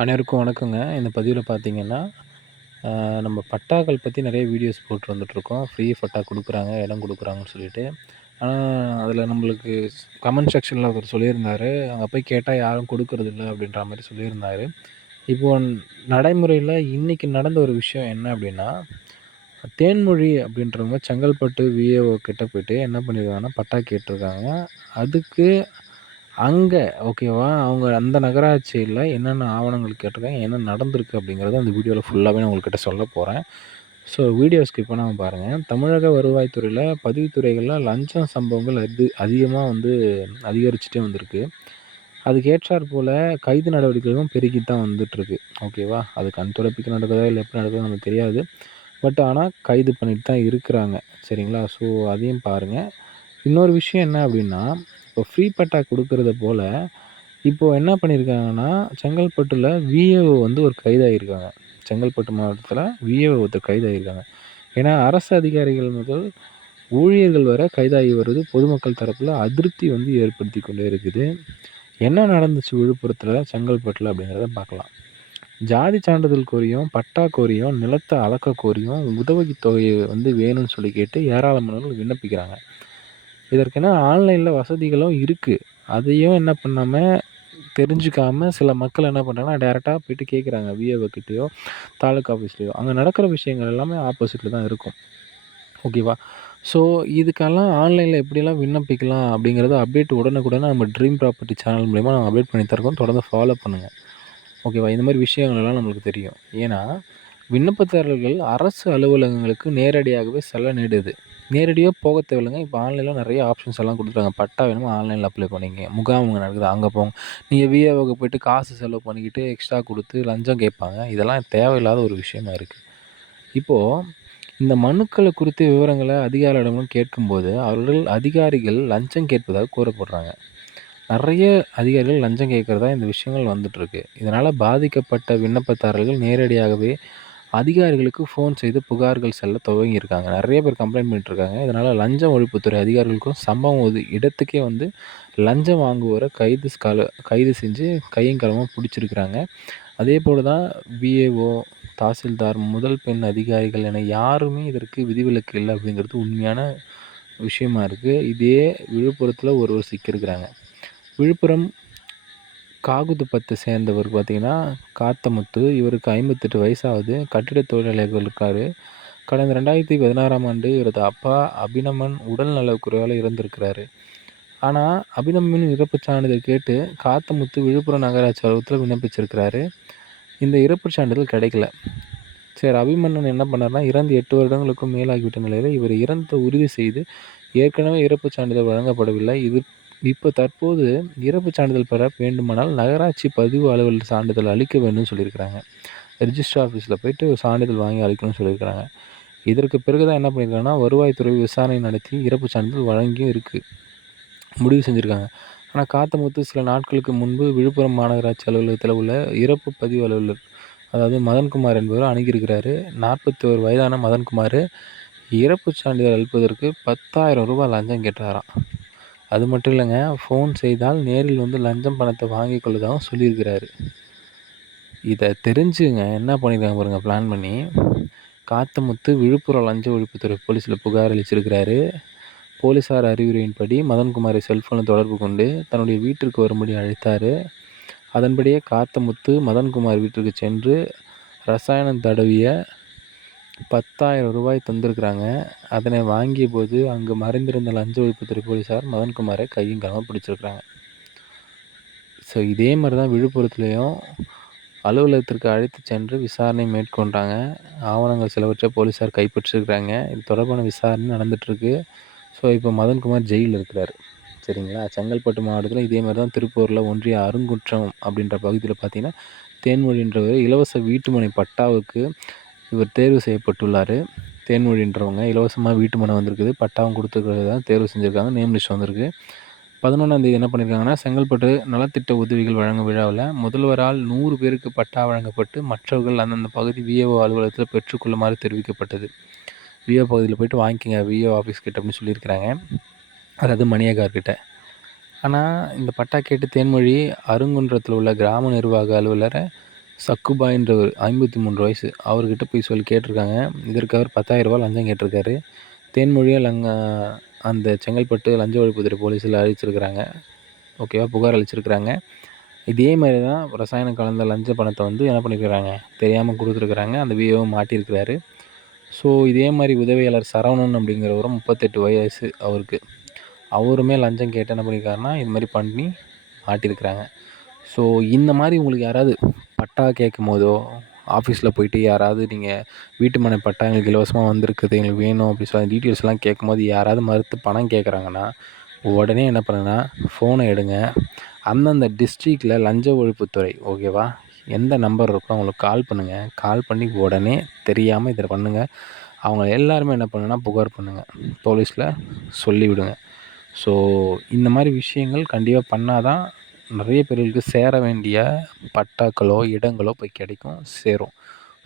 அனைவருக்கும் வணக்கங்க. இந்த பதிவில் பார்த்தீங்கன்னா நம்ம பட்டாக்கள் பற்றி நிறைய வீடியோஸ் போட்டு வந்துட்ருக்கோம் ஃப்ரீ பட்டா கொடுக்குறாங்க இடம் கொடுக்குறாங்கன்னு சொல்லிட்டு. ஆனால் அதில் நம்மளுக்கு கமெண்ட் செக்ஷனில் ஒருத்தர் சொல்லியிருந்தார். அங்கே போய் கேட்டால் யாரும் கொடுக்குறதில்ல அப்படின்ற மாதிரி சொல்லியிருந்தார். இப்போது நடைமுறையில் இன்றைக்கி நடந்த ஒரு விஷயம் என்ன அப்படின்னா தேன்மொழி அப்படின்றவங்க செங்கல்பட்டு விஏஓ கிட்ட போய்ட்டு என்ன பண்ணியிருக்காங்கன்னா பட்டா கேட்டிருக்காங்க. அதுக்கு அங்கே ஓகேவா அவங்க அந்த நகராட்சியில் என்னென்ன ஆவணங்கள் கேட்டிருக்காங்க என்ன நடந்திருக்கு அப்படிங்கிறத அந்த வீடியோவில் ஃபுல்லாகவே நான் உங்கள்கிட்ட சொல்ல போகிறேன் ஸோ வீடியோ ஸ்கிப் பண்ணாமல் பாருங்கள் தமிழக வருவாய்த்துறையில் பதிவுத்துறைகளில் லஞ்சம் சம்பவங்கள் அது அதிகமாக வந்து அதிகரிச்சுட்டே வந்திருக்கு. அதுக்கு ஏற்றாற் போல் கைது நடவடிக்கைகளும் பெருகி தான் வந்துட்டுருக்கு. ஓகேவா அது கண் துடைப்பிக்க நடக்குதா இல்லை எப்படி நடக்குதோ நமக்கு தெரியாது. பட் ஆனால் கைது பண்ணிட்டு தான் இருக்கிறாங்க. சரிங்களா? ஸோ அதையும் பாருங்கள் இன்னொரு விஷயம் என்ன அப்படின்னா இப்போ ஃப்ரீ பட்டா கொடுக்கறது போல் இப்போது என்ன பண்ணியிருக்காங்கன்னா செங்கல்பட்டில் விஏஓ வந்து ஒரு கைதாகியிருக்காங்க. செங்கல்பட்டு மாவட்டத்தில் விஏஓ ஒருத்தர் கைதாகியிருக்காங்க. ஏன்னா அரசு அதிகாரிகள் முதல் ஊழியர்கள் வர கைதாகி வருது. பொதுமக்கள் தரப்பில் அதிருப்தி வந்து ஏற்படுத்தி கொண்டே இருக்குது. என்ன நடந்துச்சு விழுப்புரத்தில் செங்கல்பட்டில் அப்படிங்கிறத பார்க்கலாம். ஜாதி சான்றிதழ் கோரியும் பட்டா கோரியும் நிலத்தை அளக்க கோரியும் உதவி தொகையை வந்து வேணும்னு சொல்லி கேட்டு ஏராளமானவர்கள் விண்ணப்பிக்கிறாங்க. இதற்கென ஆன்லைனில் வசதிகளும் இருக்குது அதையும் என்ன பண்ணாமல் தெரிஞ்சுக்காமல் சில மக்கள் என்ன பண்ணுறாங்கன்னா டேரெக்டாக போயிட்டு கேட்குறாங்க விஏஓக்கிட்டேயோ தாலுக்கா ஆஃபீஸ்லேயோ அங்கே நடக்கிற விஷயங்கள் எல்லாமே ஆப்போசிட்டில் தான் இருக்கும். ஓகேவா ஸோ இதுக்கெல்லாம் ஆன்லைனில் எப்படிலாம் விண்ணப்பிக்கலாம் அப்படிங்கிறத அப்டேட் உடனுக்குடனே நம்ம ட்ரீம் ப்ராப்பர்ட்டி சேனல் மூலிமா நம்ம அப்டேட் பண்ணி தருக்கோம் தொடர்ந்து ஃபாலோ பண்ணுங்கள் ஓகேவா இந்த மாதிரி விஷயங்கள்லாம் நம்மளுக்கு தெரியும். ஏன்னா விண்ணப்பதாரர்கள் அரசு அலுவலகங்களுக்கு நேரடியாகவே செல்ல நேடுது. நேரடியாக போக தேவையில்லைங்க. இப்போ ஆன்லைனில் நிறைய ஆப்ஷன்ஸ் எல்லாம் கொடுத்துருக்காங்க. பட்டா வேணுமோ? ஆன்லைனில் அப்ளை பண்ணிங்க முகாமுங்க நடக்குது. அங்கே போங்க. நீங்கள் விஏஓக்கு போய்ட்டு காசு செலவு பண்ணிக்கிட்டு எக்ஸ்ட்ரா கொடுத்து லஞ்சம் கேட்பாங்க. இதெல்லாம் தேவையில்லாத ஒரு விஷயமா இருக்குது இப்போது இந்த மனுக்களை குறித்த விவரங்களை அதிகாரியிடம் கேட்கும்போது அவர்கள் அதிகாரிகள் லஞ்சம் கேட்பதாக கூறப்படுறாங்க. நிறைய அதிகாரிகள் லஞ்சம் கேட்குறதா இந்த விஷயங்கள் வந்துட்டுருக்கு இதனால் பாதிக்கப்பட்ட விண்ணப்பதாரர்கள் நேரடியாகவே அதிகாரிகளுக்கு ஃபோன் செய்து புகார்கள் செல்ல துவங்கியிருக்காங்க. நிறைய பேர் கம்ப்ளைண்ட் பண்ணிட்டுருக்காங்க. இதனால் லஞ்சம் ஒழிப்புத்துறை அதிகாரிகளுக்கும் சம்பவம் ஒரு இடத்துக்கே வந்து லஞ்சம் வாங்குவோரை கைது ஸ்கால கைது செஞ்சு கையும் களமாக பிடிச்சிருக்கிறாங்க. அதே போல் தான் விஏஓ தாசில்தார் முதல் பெண் அதிகாரிகள் என யாருமே இதற்கு விதிவிலக்கு இல்லை அப்படிங்கிறது உண்மையான விஷயமா இருக்குது இதே விழுப்புரத்தில் ஒருவர் சிக்கியிருக்கிறாங்க. விழுப்புரம் காகுதுப்பத்தை சேர்ந்தவர் பார்த்தீங்கன்னா காத்தமுத்து இவருக்கு ஐம்பத்தெட்டு வயசாகுது. கட்டிட தொழிலாளியாக இருக்கார். கடந்த ரெண்டாயிரத்தி பதினாறாம் ஆண்டு இவரது அப்பா அபிநமன் உடல் நலக்குறைவால் இறந்திருக்கிறாரு. ஆனால் அபிநமன் இறப்புச் சான்றிதழ் கேட்டு காத்தமுத்து விழுப்புரம் நகராட்சி அலுவலகத்தில் விண்ணப்பிச்சிருக்கிறாரு. இந்த இறப்புச் சான்றிதழ் கிடைக்கல. சரி அபிமன்னன் என்ன பண்ணார்னா இறந்து எட்டு வருடங்களுக்கும் மேலாகிவிட்ட நிலையில் இவர் இறந்த உறுதி செய்து ஏற்கனவே இறப்புச் சான்றிதழ் வழங்கப்படவில்லை. இது இப்போ தற்போது இறப்பு சான்றிதழ் பெற வேண்டுமானால் நகராட்சி பதிவு அலுவலர் சான்றிதழ் அளிக்க வேண்டும்னு சொல்லியிருக்கிறாங்க. ரிஜிஸ்டர் ஆஃபீஸில் போயிட்டு ஒரு சான்றிதழ் வாங்கி அளிக்கணும்னு சொல்லியிருக்கிறாங்க. இதற்கு பிறகு தான் என்ன பண்ணியிருக்காங்கன்னா வருவாய்த்துறை விசாரணை நடத்தி இறப்பு சான்றிதழ் வழங்கியும் இருக்குது முடிவு செஞ்சுருக்காங்க. ஆனால் காத்தமுத்து சில நாட்களுக்கு முன்பு விழுப்புரம் மாநகராட்சி அலுவலகத்தில் உள்ள இறப்பு பதிவு அலுவலர் அதாவது மதன்குமார் என்பவர் அணுகியிருக்கிறாரு. நாற்பத்தி ஒரு வயதான மதன்குமார் இறப்புச் சான்றிதழ் அளிப்பதற்கு பத்தாயிரம் ரூபாய் லஞ்சம் கேட்டாராம். அது மட்டும் இல்லைங்க ஃபோன் செய்தால் நேரில் வந்து லஞ்சம் பணத்தை வாங்கிக் கொள்வதாகவும் சொல்லியிருக்கிறாரு. இதை தெரிஞ்சுங்க என்ன பண்ணியிருக்காங்க பாருங்கள் பிளான் பண்ணி. காத்தமுத்து விழுப்புரம் லஞ்ச ஒழிப்புத்துறை போலீஸில் புகார் அளிச்சிருக்கிறாரு. போலீஸார் அறிவுரையின்படி மதன்குமாரை செல்ஃபோனில் தொடர்பு கொண்டு தன்னுடைய வீட்டிற்கு வரும்படி அழைத்தார். அதன்படியே காத்தமுத்து மதன்குமார் வீட்டிற்கு சென்று ரசாயனம் தடவிய பத்தாயிரம் ரூபாய் தந்திருக்கிறாங்க. அதனை வாங்கிய போது அங்கு மறைந்திருந்த லஞ்ச ஒழிப்புத்துறை போலீஸார் மதன்குமாரை கையும் களமாக பிடிச்சிருக்கிறாங்க. ஸோ இதே மாதிரி தான் விழுப்புரத்துலேயும் அலுவலகத்திற்கு அழைத்து சென்று விசாரணை மேற்கொண்டாங்க. ஆவணங்கள் சிலவற்றை போலீஸார் கைப்பற்றிருக்கிறாங்க. இது தொடர்பான விசாரணை நடந்துகிட்ருக்கு ஸோ இப்போ மதன்குமார் ஜெயிலில் இருக்கிறார். சரிங்களா? செங்கல்பட்டு மாவட்டத்தில் இதே மாதிரி தான் திருப்பூரில் ஒன்றிய அருங்குற்றம் அப்படின்ற பகுதியில் பார்த்தீங்கன்னா தேன்மொழின்றவர் இலவச வீட்டுமனை பட்டாவுக்கு இவர் தேர்வு செய்யப்பட்டுள்ளார். தேன்மொழின்றவங்க இலவசமாக வீட்டு மனை வந்திருக்குது. பட்டாவும் கொடுத்துருக்கிறது தான் தேர்வு செஞ்சுருக்காங்க. நேம் லிஸ்ட் வந்திருக்கு. பதினொன்றாந்தேதி என்ன பண்ணியிருக்காங்கன்னா செங்கல்பட்டு நலத்திட்ட உதவிகள் வழங்கும் விழாவில் முதல்வரால் நூறு பேருக்கு பட்டா வழங்கப்பட்டு மற்றவர்கள் அந்தந்த பகுதி விஏஓ அலுவலகத்தில் பெற்றுக்கொள்ளுமாறு தெரிவிக்கப்பட்டது. விஏஓ பகுதியில் போயிட்டு வாங்கிக்கோங்க. விஏஓ ஆஃபீஸ் கிட்ட அப்படின்னு சொல்லியிருக்கிறாங்க. அதாவது மணியகார்கிட்ட ஆனால் இந்த பட்டா கேட்டு தேன்மொழி அருங்குன்றத்தில் உள்ள கிராம நிர்வாக அலுவலரை சக்குபாயின்றவர் ஐம்பத்தி மூன்று வயசு. அவர்கிட்ட போய் சொல்லி கேட்டிருக்காங்க. இதற்கு அவர் பத்தாயிரரூபா லஞ்சம் கேட்டிருக்காரு. தேன்மொழியாக அங்கே அந்த செங்கல்பட்டு லஞ்ச ஒழிப்புத்துறை போலீஸில் அழிச்சிருக்கிறாங்க. ஓகேவா? புகார் அளிச்சிருக்கிறாங்க. இதே மாதிரி தான் ரசாயனம் கலந்த லஞ்ச பணத்தை வந்து என்ன பண்ணியிருக்கிறாங்க தெரியாமல் கொடுத்துருக்குறாங்க. அந்த விஓவும் மாட்டியிருக்கிறாரு. ஸோ இதே மாதிரி உதவியாளர் சரவணன் அப்படிங்கிறவரும் முப்பத்தெட்டு வயசு அவருக்கு. அவருமே லஞ்சம் கேட்டு என்ன பண்ணியிருக்காருன்னா இது மாதிரி பண்ணி மாட்டியிருக்கிறாங்க. ஸோ இந்த மாதிரி உங்களுக்கு யாராவது பட்டா கேட்கும் போதோ ஆஃபீஸில் போயிட்டு யாராவது நீங்கள் வீட்டு மனை பட்டா எங்களுக்கு இலவசமாக வந்திருக்குது எங்களுக்கு வேணும் அப்படி சொல்லி டீட்டெயில்ஸ்லாம் கேட்கும்போது யாராவது மறுத்து பணம் கேட்குறாங்கன்னா உடனே என்ன பண்ணுங்கன்னா ஃபோனை எடுங்க. அந்தந்த டிஸ்ட்ரிக்டில் லஞ்ச ஒழிப்புத்துறை ஓகேவா எந்த நம்பர் இருக்கோ அவங்களுக்கு கால் பண்ணுங்கள் கால் பண்ணி உடனே தெரியாமல் இதை பண்ணுங்கள் அவங்க எல்லாருமே என்ன பண்ணுன்னா புகார் பண்ணுங்கள் போலீஸில் சொல்லிவிடுங்க. ஸோ இந்த மாதிரி விஷயங்கள் கண்டிப்பாக பண்ணால் தான் நிறைய பேர்களுக்கு சேர வேண்டிய பட்டாக்களோ இடங்களோ போய் கிடைக்கும் சேரும்.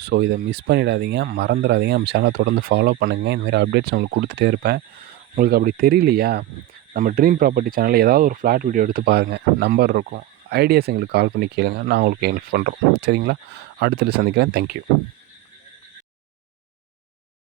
ஸோ இதை மிஸ் பண்ணிடாதீங்க மறந்துடாதீங்க. நம்ம சேனலை தொடர்ந்து ஃபாலோ பண்ணுங்கள் இந்த மாதிரி அப்டேட்ஸ் உங்களுக்கு கொடுத்துட்டே இருப்பேன். உங்களுக்கு அப்படி தெரியலையா? நம்ம ட்ரீம் ப்ராப்பர்ட்டி சேனலில் ஏதாவது ஒரு ஃப்ளாட் வீடியோ எடுத்து பாருங்கள் நம்பர் இருக்கும். ஐடியாஸ் எங்களுக்கு கால் பண்ணி கேளுங்க. நான் உங்களுக்கு ஹெல்ப் பண்ணுறோம் சரிங்களா? அடுத்தது சந்திக்கிறேன். தேங்க்யூ